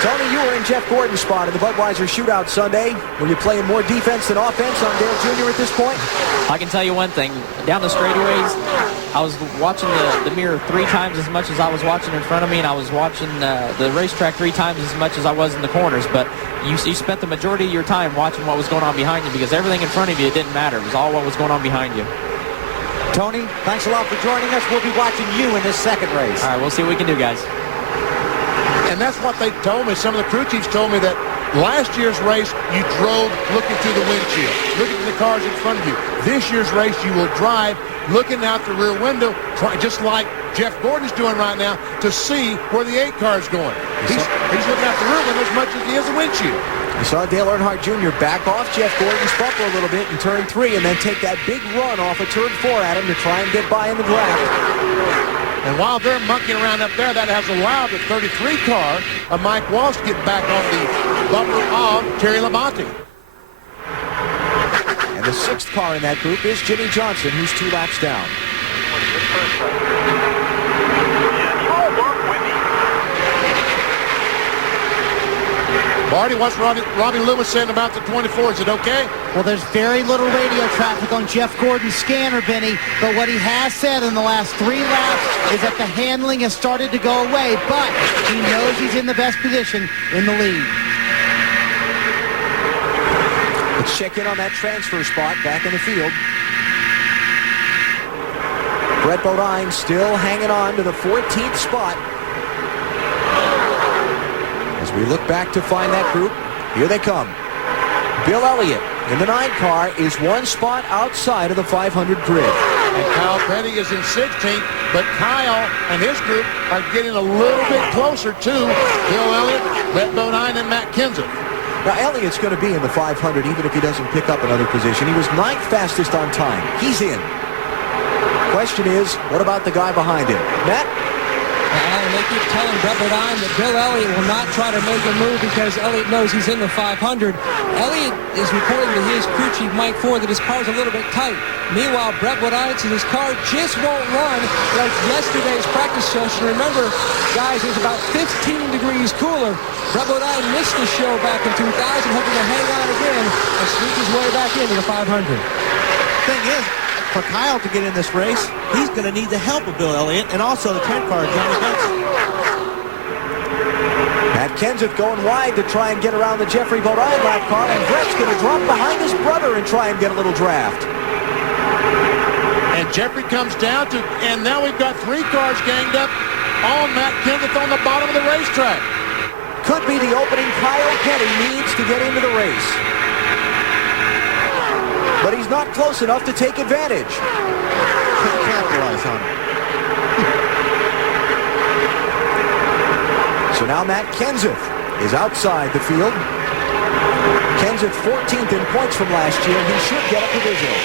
Tony, you were in Jeff Gordon's spot in the Budweiser shootout Sunday. Were you playing more defense than offense on Dale Jr. at this point? I can tell you one thing. Down the straightaways, I was watching the mirror 3 times as much as I was watching in front of me, and I was watching the racetrack 3 times as much as I was in the corners. But you spent the majority of your time watching what was going on behind you, because everything in front of you, it didn't matter. It was all what was going on behind you. Tony, thanks a lot for joining us. We'll be watching you in this second race. All right, we'll see what we can do, guys. And that's what they told me. Some of the crew chiefs told me that last year's race, you drove looking through the windshield, looking at the cars in front of you. This year's race, you will drive looking out the rear window, just like Jeff Gordon's doing right now, to see where the 8 car is going. He's looking out the rear window as much as he is the windshield. You saw Dale Earnhardt Jr. back off Jeff Gordon's bumper a little bit in turn 3 and then take that big run off of turn 4 at him to try and get by in the draft. And while they're monkeying around up there, that has allowed the 33 car of Mike Walsh to get back on the bumper of Terry Labonte. And the 6th car in that group is Jimmy Johnson, who's 2 laps down. Marty, what's Robbie Loomis saying about the 24? Is it okay? Well, there's very little radio traffic on Jeff Gordon's scanner, Benny, but what he has said in the last 3 laps is that the handling has started to go away, but he knows he's in the best position in the lead. Let's check in on that transfer spot back in the field. Brett Bodine still hanging on to the 14th spot. As we look back to find that group, here they come. Bill Elliott in the 9 car is 1 spot outside of the 500 grid. And Kyle Petty is in 16th, but Kyle and his group are getting a little bit closer to Bill Elliott, Brett Bodine, and Matt Kenseth. Now, Elliott's going to be in the 500 even if he doesn't pick up another position. He was 9th fastest on time. He's in. Question is, what about the guy behind him? Matt? And they keep telling Brett Bodine that Bill Elliott will not try to make a move because Elliott knows he's in the 500. Elliott is reporting to his crew chief, Mike Ford, that his car's a little bit tight. Meanwhile, Brett Bodine says his car just won't run like yesterday's practice session. Remember, guys, it was about 15 degrees cooler. Brett Bodine missed the show back in 2000, hoping to hang on again and sneak his way back into the 500. Thing is, for Kyle to get in this race, he's going to need the help of Bill Elliott and also the 10 car, Johnny Benson. Matt Kenseth going wide to try and get around the Jeffrey Bodine lap car, and Brett's going to drop behind his brother and try and get a little draft. And Jeffrey comes down to, and now we've got 3 cars ganged up on Matt Kenseth on the bottom of the racetrack. Could be the opening Kyle Petty needs to get into the race. But he's not close enough to take advantage. Couldn't capitalize on it. So now Matt Kenseth is outside the field. Kenseth 14th in points from last year. He should get a provisional.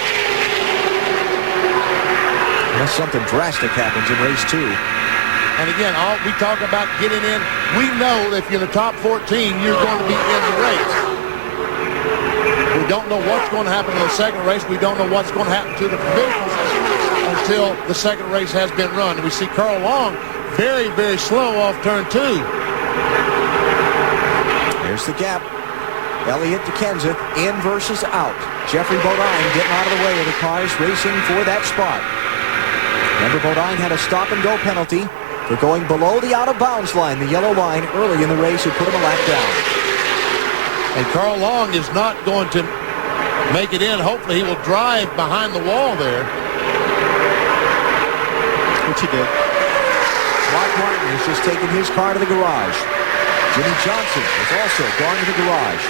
Unless something drastic happens in race 2. And again, all we talk about getting in, we know that if you're in the top 14, you're going to be in the race. We don't know what's going to happen in the second race. We don't know what's going to happen to the provisionals until the second race has been run. And we see Carl Long very, very slow off turn 2. There's the gap. Elliott to Kenseth, in versus out. Jeffrey Bodine getting out of the way of the cars racing for that spot. Remember, Bodine had a stop-and-go penalty for going below the out-of-bounds line, the yellow line, early in the race. It put him a lap down. And Carl Long is not going to make it in. Hopefully he will drive behind the wall there. Which he did. Mark Martin has just taken his car to the garage. Jimmy Johnson has also gone to the garage.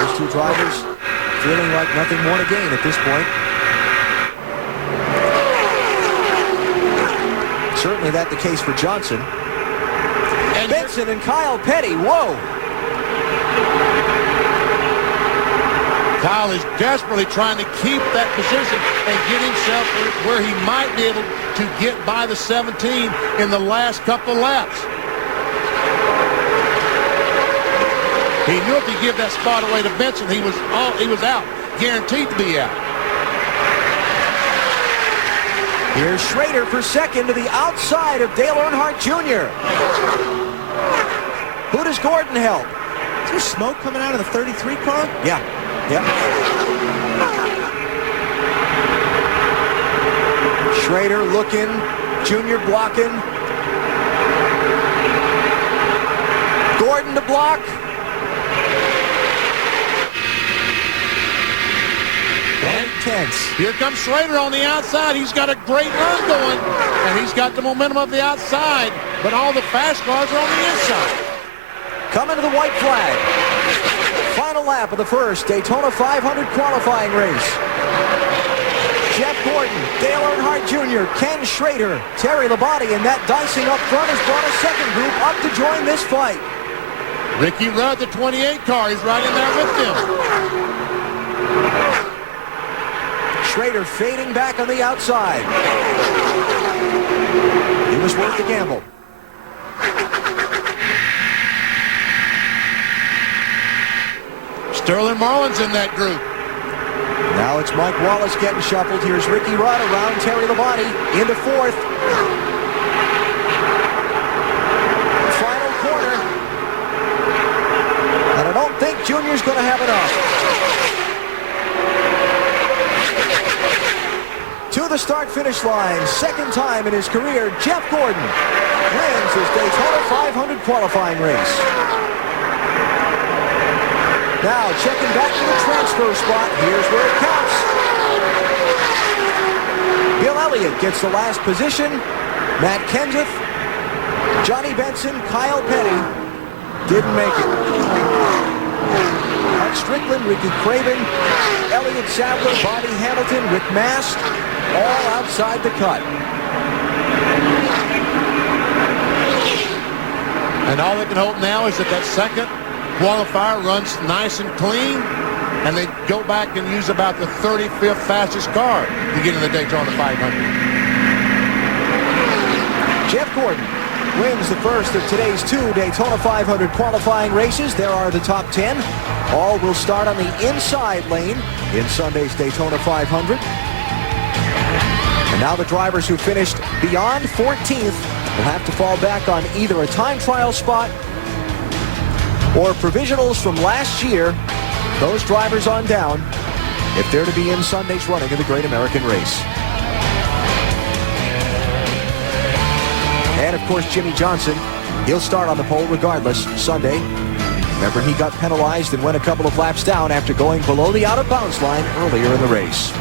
Those 2 drivers feeling like nothing more to gain at this point. Certainly that the case for Johnson. And Benson and Kyle Petty, whoa! Kyle is desperately trying to keep that position and get himself where he might be able to get by the 17 in the last couple of laps. He knew if he gave that spot away to Benson, he was out, guaranteed to be out. Here's Schrader for second to the outside of Dale Earnhardt Jr. Who does Gordon help? Is there smoke coming out of the 33 car? Yeah. Schrader looking, Jr. blocking. Gordon to block. And tense. Here comes Schrader on the outside. He's got a great run going, and he's got the momentum of the outside, but all the fast cars are on the inside. Coming to the white flag. Final lap of the first Daytona 500 qualifying race. Jeff Gordon, Dale Earnhardt Jr., Ken Schrader, Terry Labonte, and that dicing up front has brought a second group up to join this fight. Ricky Rudd, the 28 car, he's right in there with them. Schrader fading back on the outside. It was worth the gamble. Sterling Marlin's in that group. Now it's Mike Wallace getting shuffled. Here's Ricky Rudd around Terry Labonte into fourth. Final corner. And I don't think Junior's going to have enough. To the start-finish line, second time in his career, Jeff Gordon wins his Daytona 500 qualifying race. Now checking back to the transfer spot. Here's where it counts. Bill Elliott gets the last position. Matt Kenseth, Johnny Benson, Kyle Petty didn't make it. Hart Strickland, Ricky Craven, Elliott Sadler, Bobby Hamilton, Rick Mast, all outside the cut. And all they can hope now is that second qualifier runs nice and clean, and they go back and use about the 35th fastest car to get in the Daytona 500. Jeff Gordon wins the first of today's two Daytona 500 qualifying races. There are the top 10. All will start on the inside lane in Sunday's Daytona 500. And now the drivers who finished beyond 14th will have to fall back on either a time trial spot or provisionals from last year, those drivers on down, if they're to be in Sunday's running of the Great American Race. And of course, Jimmy Johnson, he'll start on the pole regardless Sunday. Remember, he got penalized and went a couple of laps down after going below the out-of-bounds line earlier in the race.